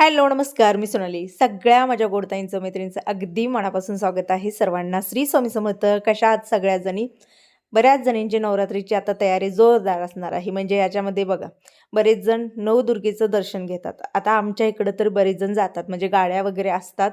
Hello नमस्कार मी सोनाली. सगळ्या माझ्या गोडताईंचं मैत्रिणींचं अगदी मनापासून स्वागत आहे सर्वांना. श्री स्वामी समर्थ कशा आहात सगळ्या जणी? बऱ्याच जणींची नवरात्रीची आता तयारी जोरदार असणार आहे. म्हणजे याच्यामध्ये बघा बरेच जण नवदुर्गेचं दर्शन घेतात. आता आमच्या इकडं तर बरेच जण जातात. म्हणजे गाड्या वगैरे असतात.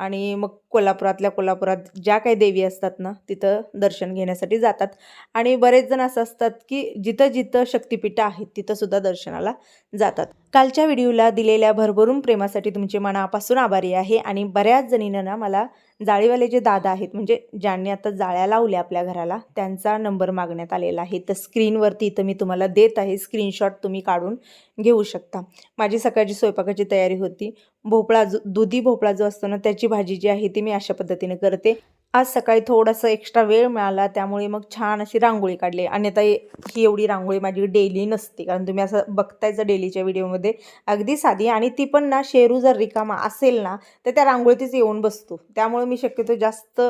आणि मग कोल्हापुरातल्या कोल्हापुरात ज्या काही देवी असतात ना तिथं दर्शन घेण्यासाठी जातात. आणि बरेच जण असं असतात की जिथं जिथं शक्तिपीठं आहेत तिथंसुद्धा दर्शनाला जातात. कालच्या व्हिडिओला दिलेल्या भरभरून प्रेमासाठी तुमचे मनापासून आभारी आहे आणि बऱ्याच जणीनं ना मला जाळीवाले जे दादा आहेत म्हणजे ज्यांनी आता जाळ्या लावल्या आपल्या घराला त्यांचा नंबर मागण्यात आलेला आहे. तर स्क्रीनवरती इथं मी तुम्हाला देत आहे स्क्रीनशॉट तुम्ही काढून घेऊ शकता. माझी सकाळची स्वयंपाकाची तयारी होती. भोपळा जो दुधी भोपळा जो असतो ना त्याची भाजी जी आहे ती मी अशा पद्धतीने करते. आज सकाळी थोडासा एक्स्ट्रा वेळ मिळाला त्यामुळे मग छान अशी रांगोळी काढली. आणि आता ही एवढी रांगोळी माझी डेली नसते कारण तुम्ही असं बघतायचं डेलीच्या व्हिडिओमध्ये अगदी साधी. आणि ती पण ना शेरू जर रिकामा असेल ना तर त्या रांगोळीतच येऊन बसतो. त्यामुळे मी शक्यतो जास्त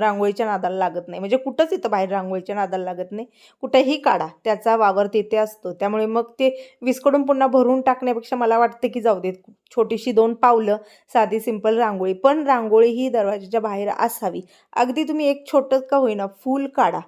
रांगोळीच्या नादाला लागत नाही. म्हणजे कुठंच इथं बाहेर रांगोळीच्या नादाला लागत नाही. कुठेही काढा. त्याचा वावर तिथे असतो. त्यामुळे मग ते विस्कडून पुन्हा भरून टाकण्यापेक्षा मला वाटतं की जाऊ देत. छोटीशी दोन पावलं साधी सिंपल रांगोळी. पण रांगोळी ही दरवाजाच्या बाहेर असावी. अगदी तुम्ही एक छोटं का होईना फूल काढा.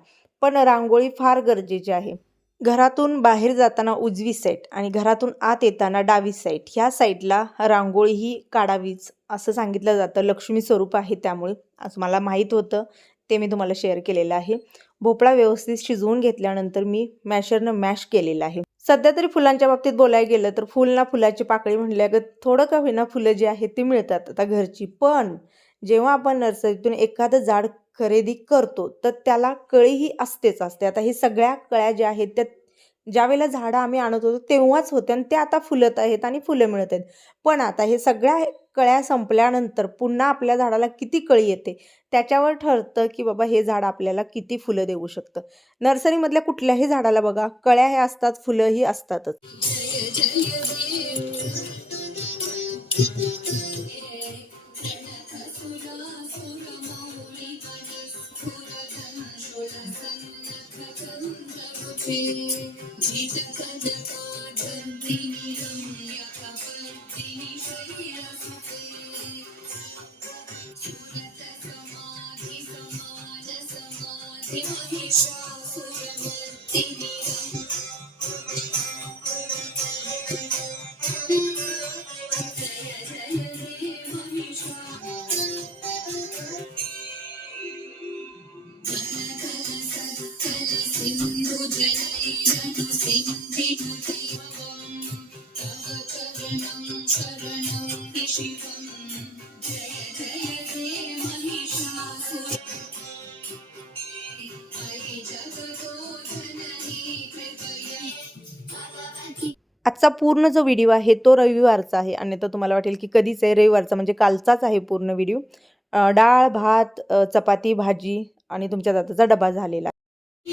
पण रांगोळी फार गरजेची आहे. घरातून बाहेर जाताना उजवी साईड आणि घरातून आत येताना डावी साईड ह्या साईडला रांगोळी ही काढावीच असं सांगितलं जातं. लक्ष्मी स्वरूप आहे त्यामुळे. असं मला माहीत होतं. ते मी तुम्हाला शेअर केलेलं आहे. भोपळा व्यवस्थित शिजवून घेतल्यानंतर मी मॅशरनं मॅश केलेलं आहे. सध्या तरी फुलांच्या बाबतीत बोलायला गेलं तर फुल ना फुलाची पाकळी म्हणल्यागत थोडं का होईना फुलं जी आहेत ती मिळतात आता घरची. पण जेव्हा आपण नर्सरीतून एखादं झाड खरेदी करतो तर त्याला कळीही असतेच असते. आता हे सगळ्या कळ्या ज्या आहेत त्या ज्यावेळेला झाडं आम्ही आणत होतो तेव्हाच होते आणि ते आता फुलत आहेत आणि फुलं मिळत आहेत. पण आता हे सगळ्या कळ्या संपल्यानंतर पुन्हा आपल्या झाडाला किती कळी येते त्याच्यावर ठरतं की बाबा हे झाड आपल्याला किती फुलं देऊ शकतं. नर्सरीमधल्या कुठल्याही झाडाला बघा कळ्या हे असतात फुलंही असतातच. आजचा पूर्ण जो व्हिडिओ आहे तो रविवारचा आहे. अन्यथा तर तुम्हाला वाटेल की कधीच आहे रविवारचा म्हणजे कालचाच आहे पूर्ण व्हिडिओ डाळ भात चपाती भाजी आणि तुमच्या दादाचा डबा झालेला. ए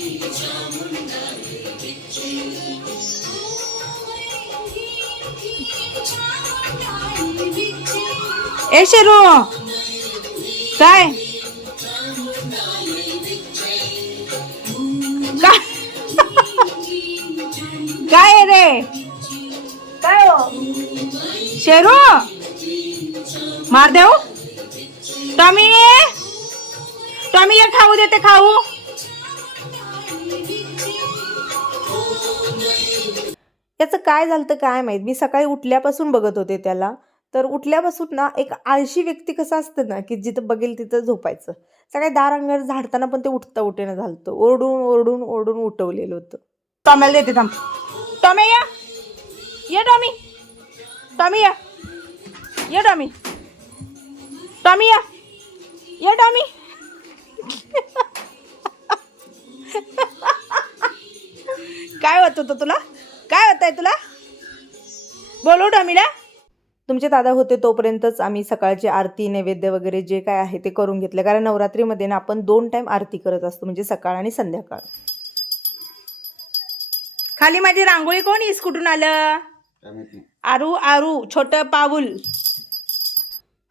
शेरू काय काय काय आहे रे काय हो शेरू मार देऊ टॉमी टॉमी ये खाऊ देते खाऊ याचं काय झालं तर काय माहीत? मी सकाळी उठल्यापासून बघत होते त्याला. तर उठल्यापासून ना एक आळशी व्यक्ती कसं असतं ना की जिथं बघेल तिथं झोपायचं. सकाळी दार अंगावर झाडताना पण ते उठता उठेनं झालतं. ओरडून ओरडून ओरडून उठवलेलं होतं. टॉमेला देते थांब. टॉमे या. ये टॉमी. टॉमी या. ये टॉमी. टॉमी या. ये टॉमी. काय होत होतं तुला? काय होत आहे तुला? बोलू टॉमीला तुमचे दादा होते तोपर्यंतच आम्ही सकाळची आरती नैवेद्य वगैरे जे काय आहे ते करून घेतलं. कारण नवरात्रीमध्ये ना आपण दोन टाइम आरती करत असतो म्हणजे सकाळ आणि संध्याकाळ. खाली माझी रांगोळी कोण इस कुठून आलं? आरू आरू छोट पाऊल.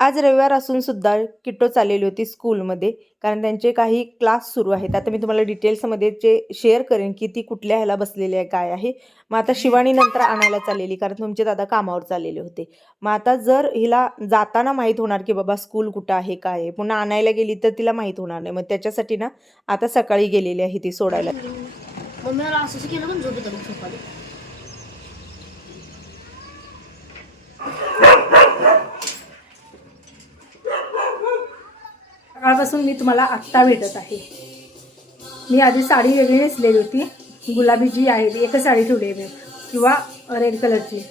आज रविवार असून सुद्धा किट्टो चाललेली होती स्कूलमध्ये कारण त्यांचे काही क्लास सुरू आहेत. आता मी तुम्हाला डिटेल्समध्ये जे शेअर करेन की ती कुठल्या ह्याला बसलेली आहे काय आहे. मग आता शिवानी नंतर आणायला चाललेली कारण तुमचे दादा कामावर चाललेले होते. मग आता जर हिला जाताना माहीत होणार की बाबा स्कूल कुठं आहे काय आहे पुन्हा आणायला गेली तर तिला माहीत होणार नाही. मग त्याच्यासाठी ना आता सकाळी गेलेली आहे ती सोडायला मम्मी मला असं केलं पण झोप येतं मग सकाळी सकाळपासून मी तुम्हाला आत्ता भेटत आहे. मी आधी साडी वेगळी नेसलेली होती. गुलाबी जी आहे ती एकच साडी ठेवली आहे. मी किंवा रेड कलरची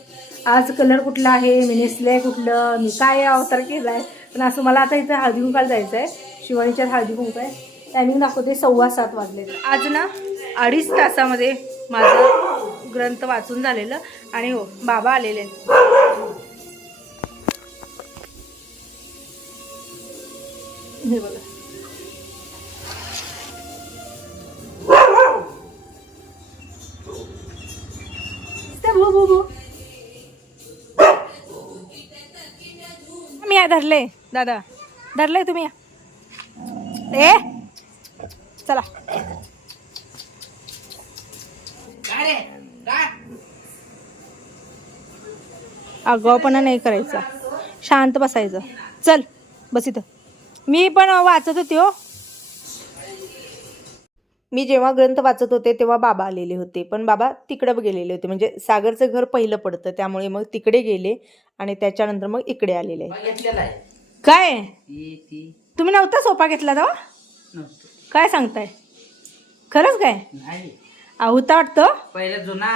आज कलर कुठला आहे? मी नेसलं आहे कुठलं? मी काय अवतार केला आहे पण असं मला आता इथं हळदी कुंकाला जायचं आहे शिवानीच्यात हळदी कुंक आहे. टायमिंग दाखवते सव्वा सात वाजले. आज ना अडीच तासामध्ये माझं ग्रंथ वाचून झालेलं. आणि हो बाबा आलेले हे बघा. मी या धरले. दादा धरले तुम्ही या. ए चला. आगाऊपणा नाही करायचा. शांत बसायचं. चल बस इथं. मी पण वाचत होते हो. मी जेव्हा ग्रंथ वाचत होते तेव्हा बाबा आलेले होते. पण बाबा तिकडं गेलेले होते. म्हणजे सागरचं घर पहिलं पडतं. त्यामुळे मग तिकडे गेले आणि त्याच्यानंतर मग इकडे आलेले आहे घेतलेला आहे. काय? तुम्ही नव्हता सोफा घेतला तेव्हा? नव्हतं. काय सांगताय? खरंच काय? नाही. आ, होता वाटतं? पहिला जुना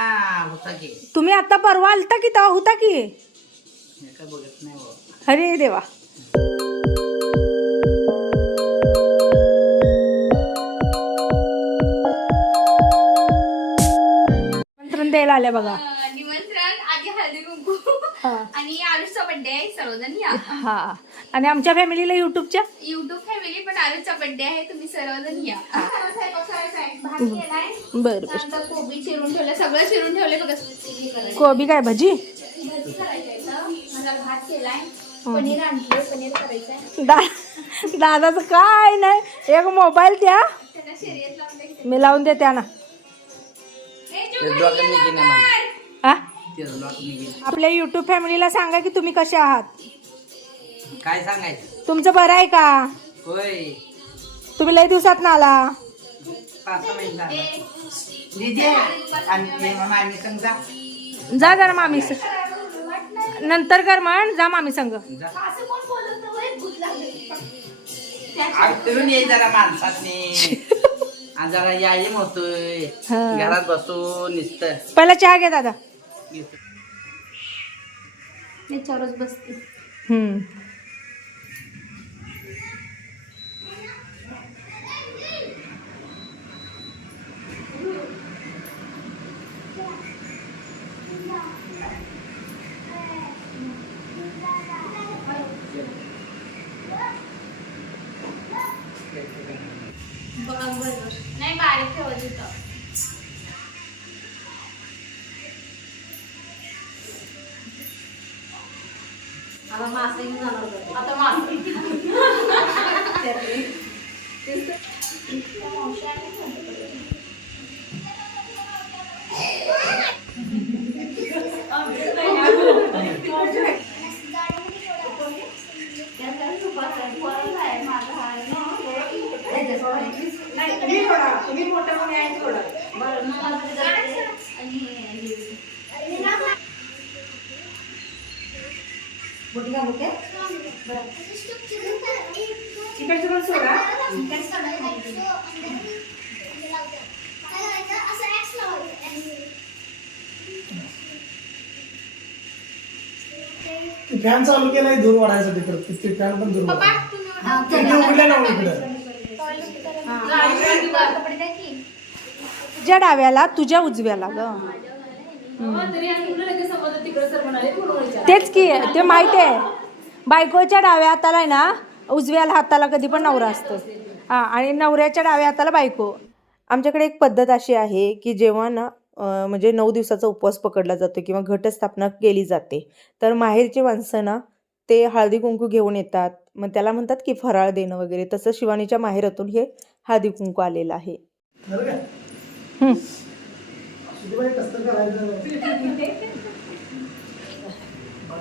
होता की. तुम्ही आता परवा आलता की तेव्हा होता की? काय बघत नाही बाबा. अरे देवा. द्यायला आल्या बघा. निमंत्रण आधी हळदी कुंकू हा. आणि आरुषचा बर्थडे आहे सर्वजण या. हा. आणि आमच्या फॅमिलीला युट्यूबच्या युट्यूब फॅमिली पण आरुषचा बर्थडे आहे तुम्ही सर्वजण या. स्वयंपाक करायचा आहे. भात केलाय. बरं बरं. त्यानंतर कोबी चिरून ठेवलं सगळं चिरून ठेवले बघा. कोबी काय भजी? भजी करायचं आहे इथं. माझा भात केलाय. पनीर आणलंय पनीर करायचंय. दा दादाचं काय नाही. एक मोबाईल द्या. त्यांना शर्यत लावून द्यायची. मी लावून देते ना हा? आपल्या युट्यूब फॅमिलीला सांगा की तुम्ही कसे आहात. काय सांगायचं? तुमचं बरं आहे का? होय. तुम्ही लय दिवसात ना आला पाच सहा महिने झालं. दिदी आणि ते मग आम्ही समजा जा. जरा मामी नंतर कर म्हण जा मामी संग. जा. आग फिरून ये जरा माणसातनी जरा यायम होतोय हा. घरात बसून नुसतं. पहिला चहा घे दादा. याच्यावरच बसते. हम्म. आता मासे फॅन चालू केलाय दूर वाढायसाठी तर ते फॅन पण दूर पप्पा वाढायला. तुम्ही ते उघडले ना की तुझ्या डाव्याला तुझ्या उजव्याला ग. तेच की ते माहिती आहे. बायकोच्या डाव्या हाताला आहे ना उजव्या हाताला कधी पण नवरा असतो. हा आणि नवऱ्याच्या डाव्या हाताला बायको. आमच्याकडे एक पद्धत अशी आहे की जेव्हा ना म्हणजे नऊ दिवसाचा उपवास पकडला जातो किंवा घटस्थापना केली जाते तर माहेरची माणसं ना ते हळदी कुंकू घेऊन येतात. मग त्याला म्हणतात की फराळ देणं वगैरे. तसं शिवानीच्या माहेरातून हे हळदी कुंकू आलेलं आहे.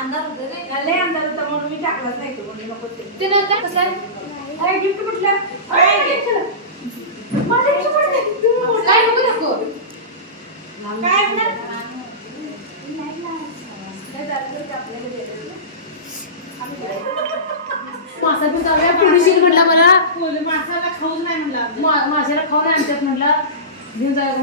अंधार होतं रे. लय अंदाज होता म्हणून मी टाकलाच नाही तो म्हणून नको ते. ते नव्हतं कसं अरे गिफ्ट कुठला? अरे gift कुठलं? माझं gift कुठलं? काय नको नको. काय होणार? मासा पण चालू पुढीशील म्हटलं मला. माणसाला खाऊन नाही म्हणला मा- माशाला खाऊन आणतात म्हटलं घेऊन जायला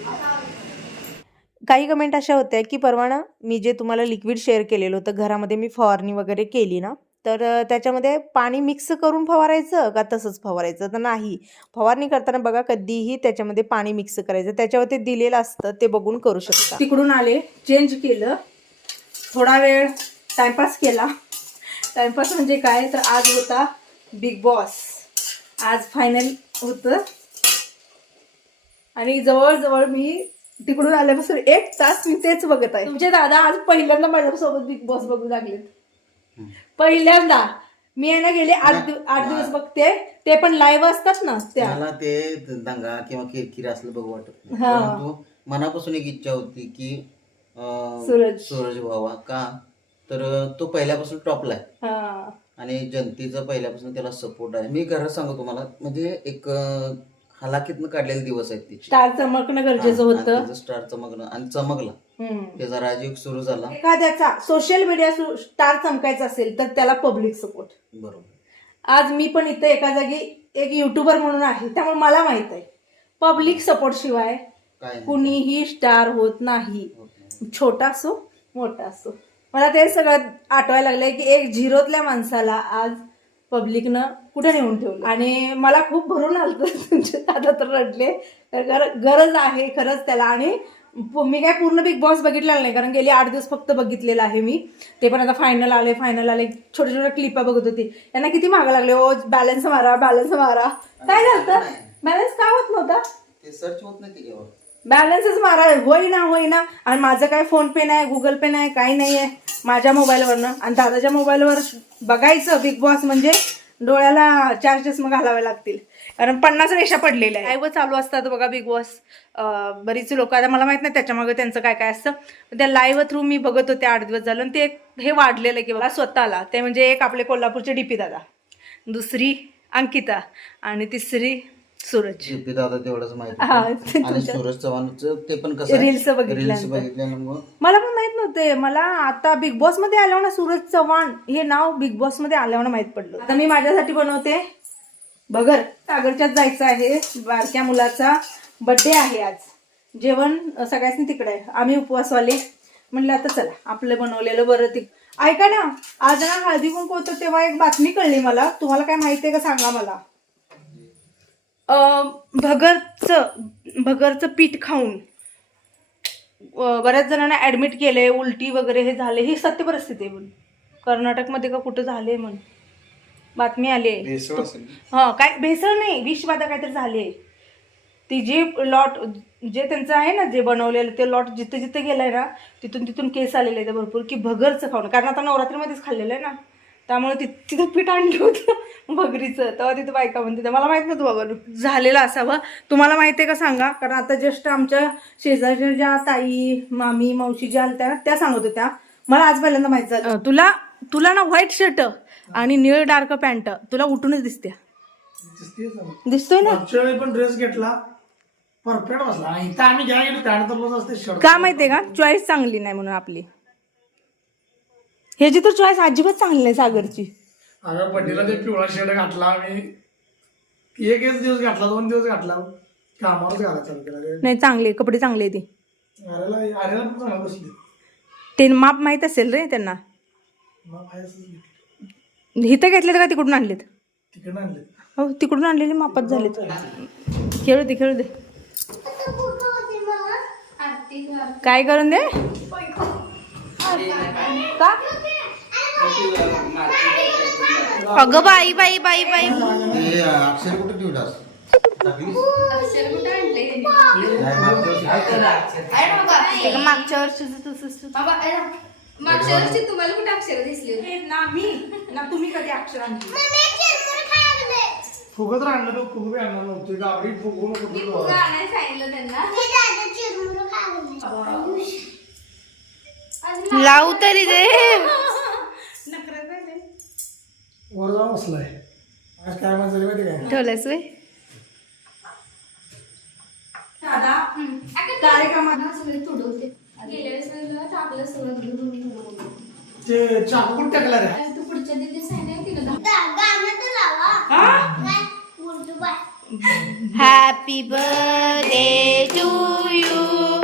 काही कमेंट अशा होत्या की परवा ना मी जे तुम्हाला लिक्विड शेअर केलेलं होतं घरामध्ये मी फवारणी वगैरे केली ना तर त्याच्यामध्ये पाणी मिक्स करून फवारायचं का तसंच फवारायचं? तर नाही. फवारणी करताना बघा कधीही त्याच्यामध्ये पाणी मिक्स करायचं. त्याच्यावर ते दिलेलं असतं ते बघून करू शकता. तिकडून आले चेंज केलं. थोडा वेळ टाइमपास केला. टाइमपास म्हणजे काय? तर आज होता बिग बॉस आज फायनल होतं. आणि जवळजवळ मी तिकडून आल्यापासून एक तास मी तेच बघत आहे. तुमचे दादा आज पहिल्यांदा माझ्यासोबत बिग बॉस बघू लागलेत. पहिल्यांदा. मी आहे ना गेले आठ दिव- आठ दिवस बघते. ते पण लाईव्ह असतात ना त्या. मला ते दंगा किंवा किरकिर असलं बघू वाटत नाही. हा. परंतु मनापासून एक इच्छा होती की अं, सूरज. सूरज व्हावा. का? तर तो पहिल्यापासून टॉपला आहे. हा. आणि जनतेचा पहिल्यापासून त्याला सपोर्ट आहे. मी खरं सांगू तुम्हाला म्हणजे एक अं, हलाखीतनं काढलेले दिवस आहेत तिचे. स्टार चमकणं गरजेचं होतं. स्टार चमकलं आणि चमकला. हम्म. त्याचा राजयोग सुरू झाला. एखाद्याचा सोशल मीडिया स्टार चमकायचा असेल तर त्याला पब्लिक सपोर्ट बरोबर. आज मी पण इथं एका जागी एक युट्यूबर म्हणून आहे त्यामुळे मला माहीत आहे. पब्लिक सपोर्ट शिवाय काय नाही. कुणीही स्टार होत नाही. होत नाही. छोटा असो मोठा असो. मला ते सगळं आठवायला लागलंय की एक झिरोतल्या माणसाला आज पब्लिकनं कुठे नेऊन ठेवलं? आणि मला खूप भरून आलं तुमचे दादा तर रडले. तर गर- गरज आहे खरंच त्याला. आणि मी काय पूर्ण बिग बॉस बघितलेला नाही कारण गेली आठ दिवस फक्त बघितलेलं आहे मी. ते पण आता फायनल आले फायनल आले. छोटे छोटे क्लिपा बघत होती. यांना किती मागं लागले? ओ बॅलन्स मारा बॅलन्स मारा. काय झालं बॅलन्स का होत नव्हता? ते सर्च होत नाही त्याच्यावर बॅलन्सच मारा. होईना होईना. आणि माझं काय फोन पे नाही गुगल पे नाही काही नाही आहे माझ्या मोबाईलवरनं आणि दादाच्या मोबाईलवर बघायचं बिग बॉस म्हणजे डोळ्याला चार चष्मा घालावे लागतील. कारण पन्नास रेषा पडलेल्या आहे लाईव्ह चालू असतात बघा बिग बॉस. बरीच लोक. आता मला माहीत नाही त्याच्यामागे त्यांचं काय काय असतं. त्या लाईव्ह थ्रू मी बघत होते आठ दिवस झालं. आणि ते हे वाढलेलं आहे की मला स्वतःला. ते म्हणजे एक आपले कोल्हापूरचे डी पी दादा. दुसरी अंकिता. आणि तिसरी सूरज. दादा तेवढंच माहिती हा, होतं. आणि तुमच्या- सूरज चव्हाणचं ते पण कसं आहे? Reels बघितल्यानंतर. Reels बघितल्यामुळं मला पण माहीत नव्हते. मला आता बिग बॉसमध्ये आल्यावर ना सूरज चव्हाण हे नाव बिग बॉसमध्ये आल्यावर माहीत पडलं. आता मी माझ्यासाठी बनवते. बगर सागरच्यात जायचं आहे. बारक्या मुलाचा बर्थडे आहे आज. जेवण अं, सगळ्यांनी तिकडे. आहे आम्ही उपवासवाले. म्हणलं आता चला आपलं बनवलेलं बरं ती. ऐका ना आज ना हळदी कुंकू होतं तेव्हा एक बातमी कळली मला. तुम्हाला काय माहिती आहे का सांगा मला. भगरचं भगरचं पीठ खाऊन बऱ्याच जणांना ऍडमिट केलंय उलटी वगैरे हे झाले. ही सत्य परिस्थिती आहे म्हण कर्नाटकमध्ये का कुठं झाले म्हण बातमी आली आहे. हा काय भेसळ नाही विषबाधा काहीतरी झाली आहे. ती जी लॉट जे त्यांचं आहे ना जे बनवलेलं ते लॉट जिथं जिथं गेलंय ना तिथून तिथून केस आलेले आहेत भरपूर की भगरचं खाऊन. कारण आता नवरात्रीमध्येच खाल्लेलं आहे ना. त्यामुळे ति तिथं पीठ आणलं होतं भगरीचं. तेव्हा तिथं बायका म्हणते मला माहीत नव्हतं बाबा झालेलं असावं. तुम्हाला माहिती आहे का सांगा? कारण आता जस्ट आमच्या शेजारच्या ज्या ताई मामी मावशी ज्या आल्या त्या सांगत होत्या. मला आज पहिल्यांदा माहीत झालं. तुला तुला ना व्हाईट शर्ट आणि निळ डार्क पॅन्ट तुला उठूनच दिसते. दिसतोय ना? पण ड्रेस घेतला परफेक्ट बसला. आम्ही घ्या गेलो पॅन्ट तर रोज असते शर्ट. का माहितीये का? चॉईस चांगली नाही म्हणून आपली. ह्याची तर चॉईस अजिबात चांगली नाही सागरची. अगं बड्डेला ते पिवळा शर्ट घातला आम्ही एक एक दिवस घातला दोन दिवस घातला. कामावरच घालायला चालू केला रे. नाही चांगले कपडे चांगले ती. आरेला आरेला पण चांगला बसली. ते माप माहीत असेल रे त्यांना. मग आहे असंच घेतलं. इथं घेतलेत का तिकडून आणलेत? तिकडे आणले हो तिकडून आणलेले मापात झालेत. खेळू दे खेळू दे. काय करून दे? का? अगं बाई बाई बाई बाई. हे अक्षर कुठे ठेवलास? मागच्या वर्षीच तसंच. मागच्या वर्षी. तुम्हाला कुठे अक्षर दिसली? ना मी. ना तुम्ही कधी अक्षर आणली? फुगं तर आणलं तर फुगं बी आणणार नव्हती गावडी फुगू नको सांगितलं त्यांना. लावू तरी दे. वर जाऊन बसलाय. आज काय म्हणत झाली माहिती काय ठेवलंयस वे सगळे तुडवते. गेल्या वेळेस सगळं. ते चाकू कुठे टाकला रे? आणि तू पुढच्या दिवशी सांगितलं हॅपी बर्थडे टू यू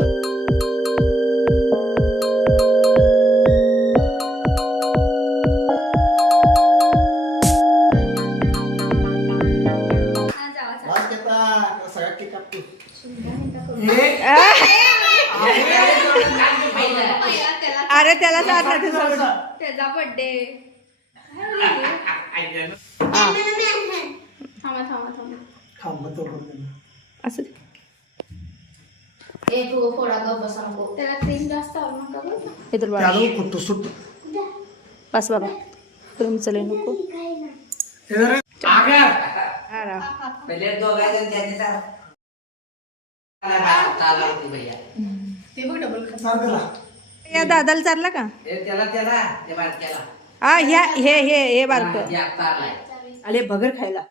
त्याला. त्याचा बर्थडे थांबा थांबा थांबा. त्याला क्रीम जास्त आवडू नका बरं हे तर बाळा. त्याला कुठं सुट बस बाबा चले नको हे. पहिले दोघांजण त्यांनी या दादाला चालला का? हे त्याला त्याला ते बारक्याला. हा ह्या हे हे हे बारक. हा. आले भगर खायला.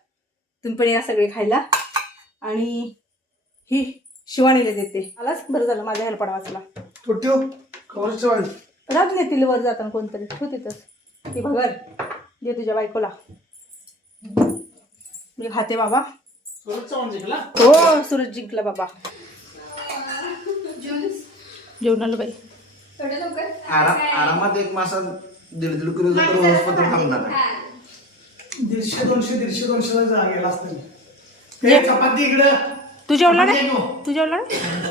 तुम्ही पण या सगळे खायला. आणि ही शिवानीला देते. आलाच बरं झालं माझ्या हेल्पडा वाचला. तो ठेव. कवर ठेवायला राहत नेतील वर जाताना कोणतरी. ठेव तिथंच. ती भगर. दे तुझ्या बायकोला. मी खाते बाबा. चव्हाण जिंकला? हो सूरज जिंकला बाबा. जेवणाला बाई. आराम आरामात एक मासा दीड दीड किलो पत्र थांबणार आहे. दीडशे दोनशे दीडशे दोनशे जा गेला असतं हे चपाती इकडं. तू जेवला नाही चपाती नको. तू जेवला नाही